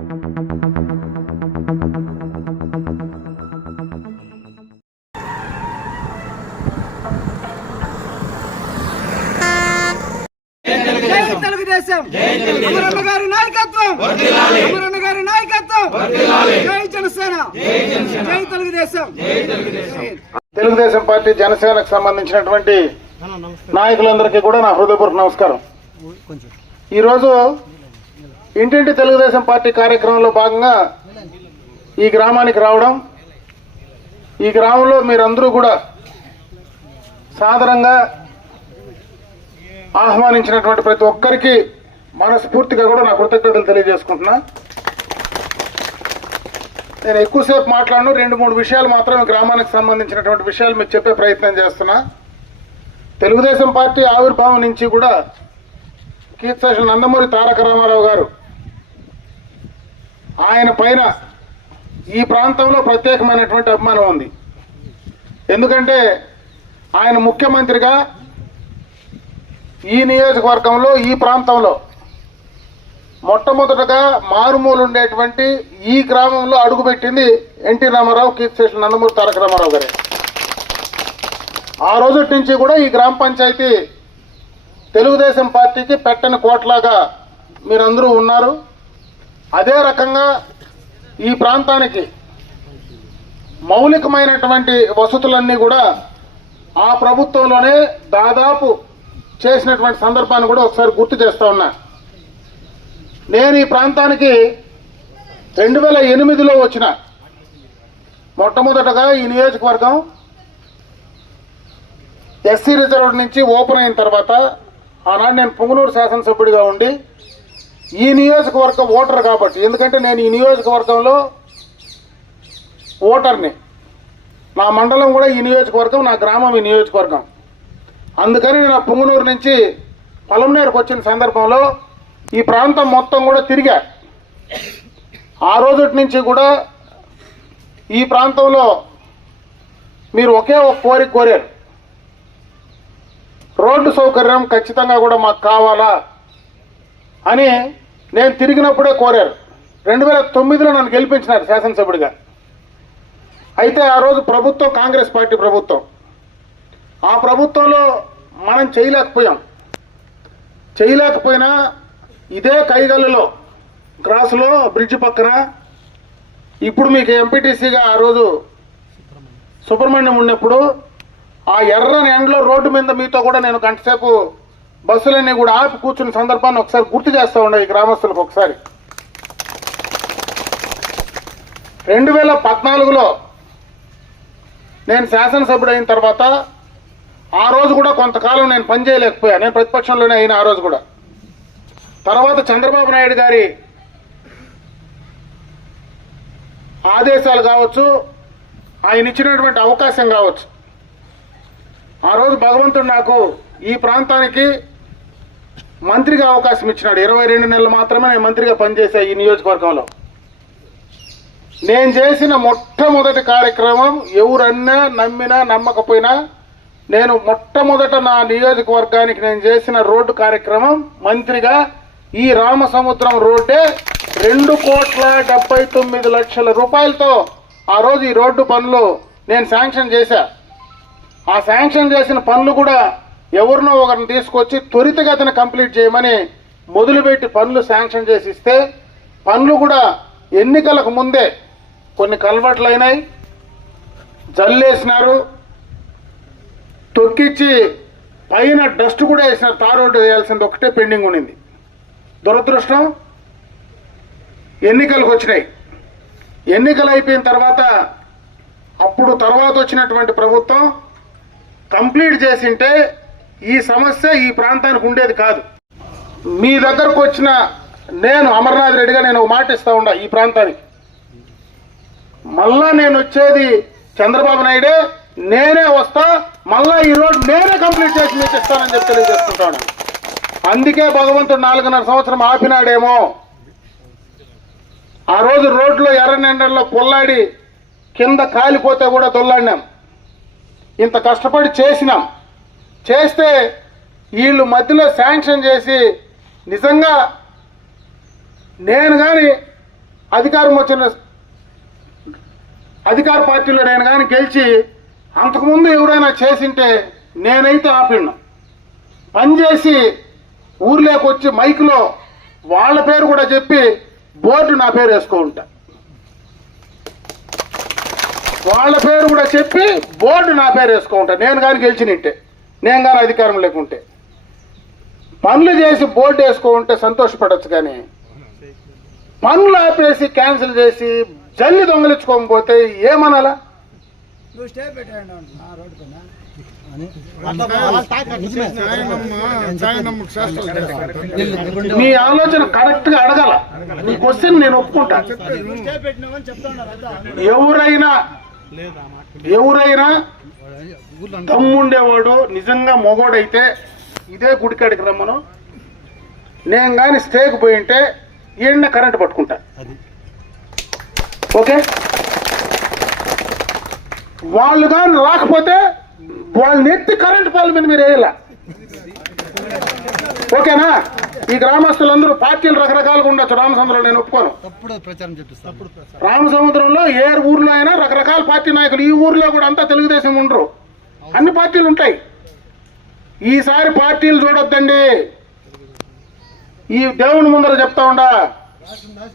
తెలుగుదేశం అమరన్న గారి నాయకత్వం, అమరన్న గారి నాయకత్వం, జై జనసేన, జై తెలుగుదేశం. తెలుగుదేశం పార్టీ జనసేనకు సంబంధించినటువంటి నాయకులందరికీ కూడా నా హృదయపూర్వక నమస్కారం. ఈరోజు ఇంటింటి తెలుగుదేశం పార్టీ కార్యక్రమంలో భాగంగా ఈ గ్రామానికి రావడం, ఈ గ్రామంలో మీరందరూ కూడా సాదరంగా ఆహ్వానించినటువంటి ప్రతి ఒక్కరికి మనస్ఫూర్తిగా కూడా నా కృతజ్ఞతలు తెలియజేసుకుంటున్నా. నేను ఎక్కువసేపు మాట్లాడను, 2-3 విషయాలు మాత్రమే గ్రామానికి సంబంధించినటువంటి విషయాలు మీకు చెప్పే ప్రయత్నం చేస్తున్నా. తెలుగుదేశం పార్టీ ఆవిర్భావం నుంచి కూడా కీర్తిశేషులు నందమూరి తారక రామారావు గారు, ఆయన పైన ఈ ప్రాంతంలో ప్రత్యేకమైనటువంటి అభిమానం ఉంది. ఎందుకంటే ఆయన ముఖ్యమంత్రిగా ఈ నియోజకవర్గంలో, ఈ ప్రాంతంలో మొట్టమొదటగా మారుమూలు ఉండేటువంటి ఈ గ్రామంలో అడుగుపెట్టింది ఎన్టీ రామారావు, కీర్తిశేషులు నందమూరి తారక రామారావు గారే. ఆ రోజు నుంచి కూడా ఈ గ్రామ పంచాయతీ తెలుగుదేశం పార్టీకి పెట్టని కోట్లాగా మీరందరూ ఉన్నారు. అదే రకంగా ఈ ప్రాంతానికి మౌలికమైనటువంటి వసతులన్నీ కూడా ఆ ప్రభుత్వంలోనే దాదాపు చేసినటువంటి సందర్భాన్ని కూడా ఒకసారి గుర్తు చేస్తా ఉన్నా. నేను ఈ ప్రాంతానికి 2008లో వచ్చిన. మొట్టమొదటగా ఈ నియోజకవర్గం ఎస్సీ రిజర్వ్ నుంచి ఓపెన్ అయిన తర్వాత ఆనాడు నేను పుంగనూరు శాసనసభ్యుడిగా ఉండి ఈ నియోజకవర్గం ఓటర్ కాబట్టి, ఎందుకంటే నేను ఈ నియోజకవర్గంలో ఓటర్ని, నా మండలం కూడా ఈ నియోజకవర్గం, నా గ్రామం ఈ నియోజకవర్గం. అందుకని నేను ఆ పుంగనూరు నుంచి పొలంనేరుకు వచ్చిన సందర్భంలో ఈ ప్రాంతం మొత్తం కూడా తిరిగా. ఆ రోజు నుంచి కూడా ఈ ప్రాంతంలో మీరు ఒకే ఒక కోరిక కోరారు, రోడ్డు సౌకర్యం ఖచ్చితంగా కూడా మాకు కావాలా అని నేను తిరిగినప్పుడే కోరారు. 2009లో నన్ను గెలిపించినారు శాసనసభ్యుడిగా. అయితే ఆ రోజు ప్రభుత్వం కాంగ్రెస్ పార్టీ ప్రభుత్వం. ఆ ప్రభుత్వంలో మనం చేయలేకపోయినా ఇదే కైగల్లులో క్రాస్లో బ్రిడ్జ్ పక్కన ఇప్పుడు మీకు ఎంపీటీసీగా ఆ రోజు సుబ్రహ్మణ్యం ఉన్నప్పుడు ఆ ఎర్రని ఎండలో రోడ్డు మీద మీతో కూడా నేను గంటసేపు బస్సులన్నీ కూడా ఆపి కూర్చున్న సందర్భాన్ని ఒకసారి గుర్తు చేస్తూ ఉండే ఈ గ్రామస్తులకు. ఒకసారి 2014లో నేను శాసనసభ్యుడు అయిన తర్వాత ఆ రోజు కూడా కొంతకాలం నేను పనిచేయలేకపోయా, నేను ప్రతిపక్షంలోనే అయిన ఆ రోజు కూడా. తర్వాత చంద్రబాబు నాయుడు గారి ఆదేశాలు కావచ్చు, ఆయన ఇచ్చినటువంటి అవకాశం కావచ్చు, ఆ రోజు భగవంతుడు నాకు ఈ ప్రాంతానికి మంత్రిగా అవకాశం ఇచ్చినాడు. 22 నెలలు మాత్రమే నేను మంత్రిగా పనిచేశా ఈ నియోజకవర్గంలో. నేను చేసిన మొట్టమొదటి కార్యక్రమం, ఎవరన్నా నమ్మినా నమ్మకపోయినా, నేను మొట్టమొదట నా నియోజకవర్గానికి నేను చేసిన రోడ్డు కార్యక్రమం మంత్రిగా ఈ రామసముద్రం రోడ్డే 2,79,00,000 రూపాయలతో ఆ రోజు ఈ రోడ్డు పనులు నేను శాంక్షన్ చేశా. ఆ శాంక్షన్ చేసిన పనులు కూడా ఎవరినో ఒకరిని తీసుకొచ్చి త్వరితగతిన కంప్లీట్ చేయమని మొదలుపెట్టి పనులు శాంక్షన్ చేసి ఇస్తే, పనులు కూడా ఎన్నికలకు ముందే కొన్ని కల్వర్ట్లు అయినాయి, జల్లేసినారు, తొక్కిచ్చి పైన డస్ట్ కూడా వేసినారు. తార్ రోడ్డు వేయాల్సింది ఒకటే పెండింగ్ ఉండింది. దురదృష్టం ఎన్నికలకు వచ్చినాయి. ఎన్నికలు అయిపోయిన తర్వాత తర్వాత వచ్చినటువంటి ప్రభుత్వం కంప్లీట్ చేసింటే ఈ సమస్య ఈ ప్రాంతానికి ఉండేది కాదు. మీ దగ్గరకు వచ్చిన నేను అమర్నాథ్ రెడ్డిగా నేను ఒక మాట ఇస్తా ఉండా, ఈ ప్రాంతానికి మళ్ళా నేను వచ్చేది చంద్రబాబు నాయుడే, నేనే వస్తా, మళ్ళా ఈ రోడ్డు నేనే కంప్లీట్ చేసి మీకు ఇస్తానని చెప్పి తెలియజేస్తుంటాను. అందుకే భగవంతుడు 4.5 సంవత్సరం ఆపినాడేమో. ఆ రోజు రోడ్లో ఎర్రనెండల్లో పొల్లాడి కింద కాలిపోతే కూడా దొల్లాడినాం. ఇంత కష్టపడి చేసినాం. చేస్తే వీళ్ళు మధ్యలో శాంక్షన్ చేసి, నిజంగా నేను కానీ అధికార పార్టీలో నేను కానీ గెలిచి అంతకుముందు ఎవరైనా చేసింటే నేనైతే ఆపిన్నా. పనిచేసి ఊర్లోకి వచ్చి మైకులో వాళ్ళ పేరు కూడా చెప్పి బోర్డు నా పేరు వేసుకుంటా. వాళ్ళ పేరు కూడా చెప్పి బోర్డు నా పేరు వేసుకుంటా. నేను కానీ గెలిచినట్టే, నేను కానీ అధికారం లేకుంటే. పనులు చేసి బోర్డు వేసుకుంటే సంతోషపడచ్చు, కానీ పనులు ఆపేసి క్యాన్సిల్ చేసి జల్లి దొంగలించుకోకపోతే ఏమనాలా? మీ ఆలోచన కరెక్ట్ గా అడగాల. మీ క్వశ్చన్ నేను ఒప్పుకుంటా. ఎవరైనా దమ్ముండేవాడు నిజంగా మొగోడైతే ఇదే గుడికాడికి రమ్మను. నేను కానీ స్టేకి పోయింటే ఈయన కరెంట్ పట్టుకుంటా. ఓకే, వాళ్ళు కానీ రాకపోతే వాళ్ళని ఎత్తి కరెంటు పాల మీద మీరు వేయాల. ఓకేనా? ఈ గ్రామస్తులందరూ పార్టీలు రకరకాలుగా ఉండొచ్చు. రామసముద్రంలో నేను ఒప్పుకోను. రామసముద్రంలో ఏ ఊర్లో అయినా రకరకాల పార్టీ నాయకులు. ఈ ఊర్లో కూడా అంతా తెలుగుదేశం ఉండరు, అన్ని పార్టీలు ఉంటాయి. ఈసారి పార్టీలు చూడొద్దండి. ఈ దేవుని ముందర చెప్తా ఉండా,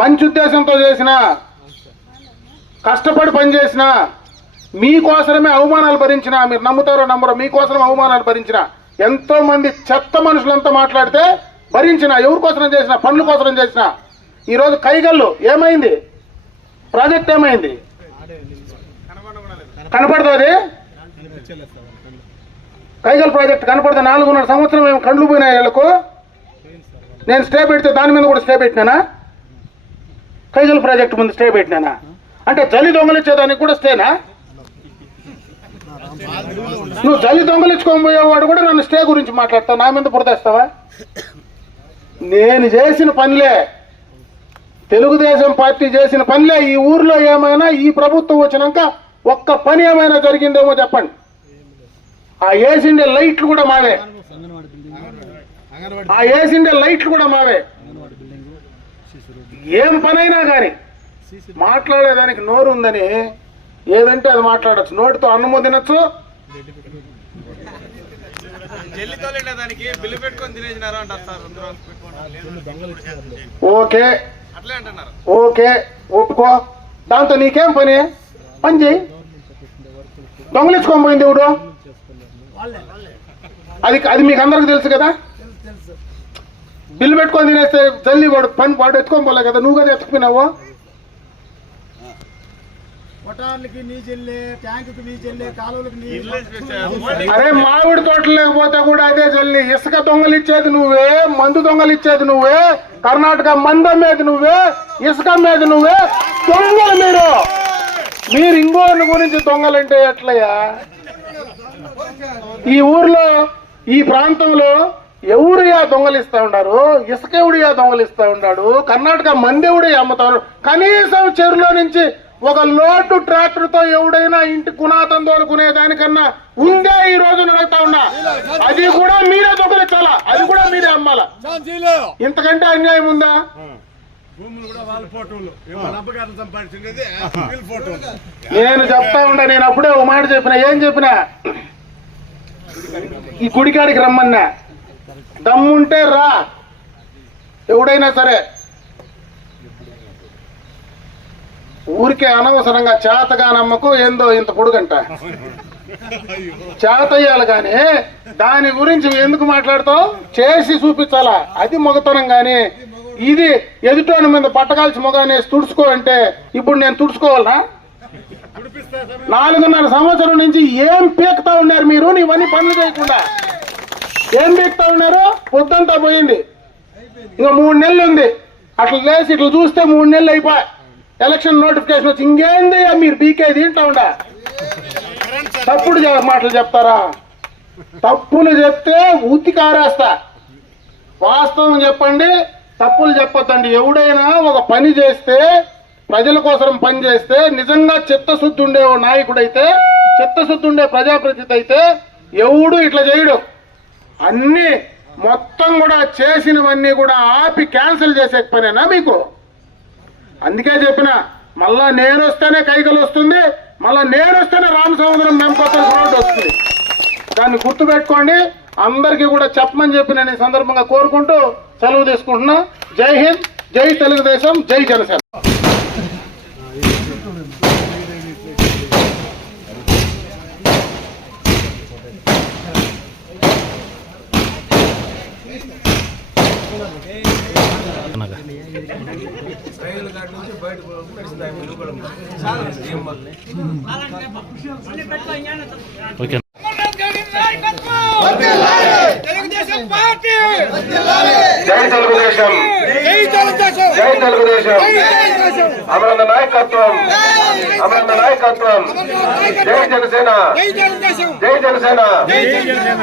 మంచి ఉద్దేశంతో చేసిన, కష్టపడి పనిచేసిన, మీకోసమే అవమానాలు భరించిన, మీరు నమ్ముతారో నమ్మరో, మీకోసం అవమానాలు భరించిన ఎంతో మంది చెత్త మనుషులంతా మాట్లాడితే భరించిన, ఎవరి కోసం చేసిన, పనుల కోసం చేసిన. ఈరోజు కైగల్లు ఏమైంది? ప్రాజెక్ట్ ఏమైంది? కనపడుతుంది. కైగల్ ప్రాజెక్ట్ కనపడితే 4.5 సంవత్సరం మేము కండ్లు పోయినాయి వీళ్ళకు. నేను స్టే పెడితే దాని మీద కూడా స్టే పెట్టినానా? కైగల్ ప్రాజెక్ట్ ముందు స్టే పెట్టినానా? అంటే జల్లి దొంగలిచ్చేదానికి కూడా స్టేనా? నువ్వు జల్లి దొంగలించుకొని పోయేవాడు కూడా నన్ను స్టే గురించి మాట్లాడతావు, నా మీద పురదేస్తావా? నేను చేసిన పనిలే, తెలుగుదేశం పార్టీ చేసిన పనిలే. ఈ ఊర్లో ఏమైనా ఈ ప్రభుత్వం వచ్చినాక ఒక్క పని ఏమైనా జరిగిందేమో చెప్పండి. ఆ ఏసిండే లైట్లు కూడా మావే, ఆ ఏసిండే లైట్లు కూడా మావే. ఏం పనైనా కానీ మాట్లాడేదానికి నోరు ఉందని ఏదంటే అది మాట్లాడచ్చు. నోటితో అన్నము తినచ్చు. ఓకే ఓకే ఒప్పుకో, దాంతో నీకేం పని? పని చేయి. దొంగలించుకొని పోయింది ఎవడు? అది మీకు అందరికి తెలుసు కదా. బిల్లు పెట్టుకొని తినేస్తే జల్లి వాడు ఎత్తుకొని పోలే కదా, నువ్వు కదా ఎత్తుకుపోయినావు. అరే మామిడి తోటలు లేకపోతే కూడా అదే జల్లి. ఇసుక దొంగలు ఇచ్చేది నువ్వే, మందు దొంగలు ఇచ్చేది నువ్వే, కర్ణాటక మందం మీద నువ్వే, ఇసుక మీద నువ్వే. దొంగలు మీరు ఇంకోని గురించి దొంగలంటే ఎట్లయ్యా? ఈ ఊర్లో ఈ ప్రాంతంలో ఎవరియా దొంగలిస్తా ఉన్నారు? ఇసుక ఎవడియా దొంగలిస్తా ఉన్నాడు? కర్ణాటక మందెవుడే అమ్ముతా ఉన్నాడు. కనీసం చెరువులో నుంచి ఒక లోటు ట్రాక్టర్ తో ఎవడైనా ఇంటి కునాతం తోలుకునే దానికన్నా ఉందే ఈ రోజు నడుగుతా ఉన్నా. అది కూడా మీరే దొంగలించాలా, అది కూడా మీరే అమ్మాలా. ఇంతకంటే అన్యాయం ఉందా? నేను చెప్తా ఉండా, నేను అప్పుడే ఒక మాట చెప్పిన. ఏం చెప్పినా? ఈ గుడికాడికి రమ్మన్నా, దమ్ముంటే రా, ఎవడైనా సరే. ఊరికే అనవసరంగా చేతగా నమ్మకు ఏందో ఇంత పొడుగంట చేతయ్యాలి, కానీ దాని గురించి ఎందుకు మాట్లాడుతావు? చేసి చూపించాలా, అది మొగతనం. కానీ ఇది ఎదుటోని మీద పట్టకాల్సి మొగానేసి తుడుచుకో అంటే ఇప్పుడు నేను తుడుచుకోవాలనా? 4.5 సంవత్సరం నుంచి ఏం పీకుతా ఉన్నారు మీరు? నీవన్నీ పనులు చేయకుండా ఏం పీకుతా ఉన్నారు? పొద్దంతా పోయింది, ఇంకా 3 నెలలు ఉంది. అట్లా లేసి ఇట్లా చూస్తే 3 నెలలు అయిపోయి ఎలక్షన్ నోటిఫికేషన్ వచ్చి ఇంకేంది మీరు పీకేది ఇంటా ఉండ. తప్పుడు మాటలు చెప్తారా? తప్పులు చెప్తే ఉతికారేస్తా. వాస్తవం చెప్పండి, తప్పులు చెప్పొద్దండి. ఎవడైనా ఒక పని చేస్తే, ప్రజల కోసం పని చేస్తే, నిజంగా చిత్తశుద్ధి ఉండే నాయకుడైతే, చిత్తశుద్ధి ఉండే ప్రజాప్రతినిధి అయితే ఎవడు ఇట్లా చేయడు. అన్ని మొత్తం కూడా చేసినవన్నీ కూడా ఆపి క్యాన్సిల్ చేసే పనేనా మీకు? అందుకే చెప్పిన మళ్ళా నేను వస్తేనే కైకలు వస్తుంది, మళ్ళా నేను వస్తేనే రామసముద్రం మెంకొత్త రోడ్డు వస్తుంది. దాన్ని గుర్తుపెట్టుకోండి, అందరికీ కూడా చెప్పమని చెప్పి నేను ఈ సందర్భంగా కోరుకుంటూ సెలవు తీసుకుంటున్నా. జై హింద్, జై తెలుగుదేశం, జై జనసేన. ఓకే. తెలుగుదేశం పార్టీ జై తెలుగుదేశం, జై తెలుగుదేశం, అమరన్న నాయకత్వం, అమరన్న నాయకత్వం, జై జనసేన, జై జనసేన, జై జనసేన.